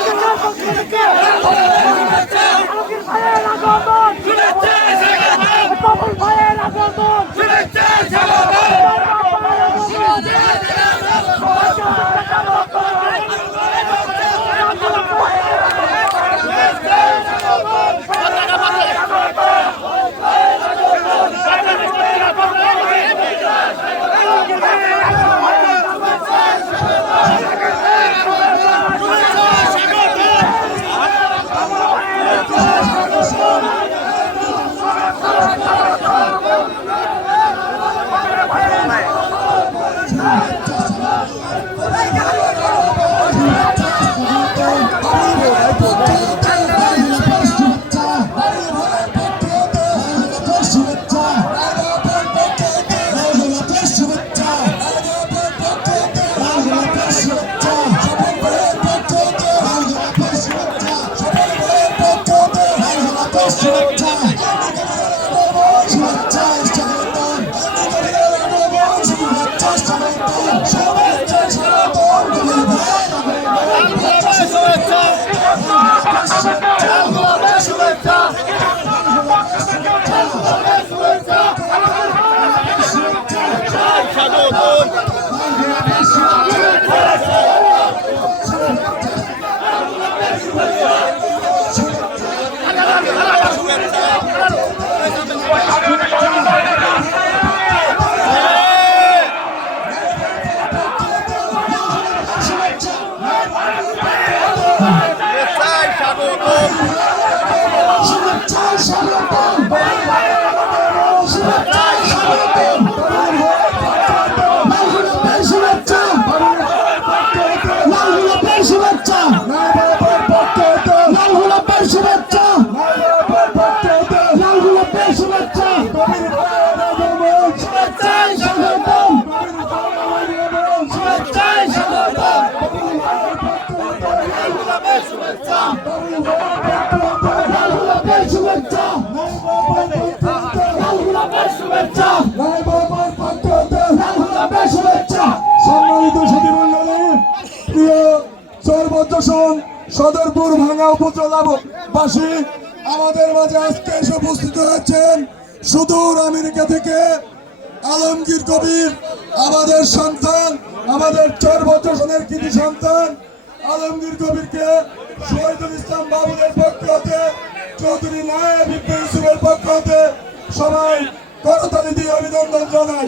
আলমগীর সদরপুর ভাঙা উপজেলাবাসী আমাদের মাঝে আজকে এসে উপস্থিত হয়েছেন সুদূর আমেরিকা থেকে আলমগীর কবির আমাদের সন্তান, আমাদের চার বছরের কৃতি সন্তান আলমগীর কবিরকে শহীদুল ইসলাম বাবুদের পক্ষ হতে, চৌধুরী নায়েব পক্ষ হতে সবাই করতালি দিয়ে অভিনন্দন জানাই।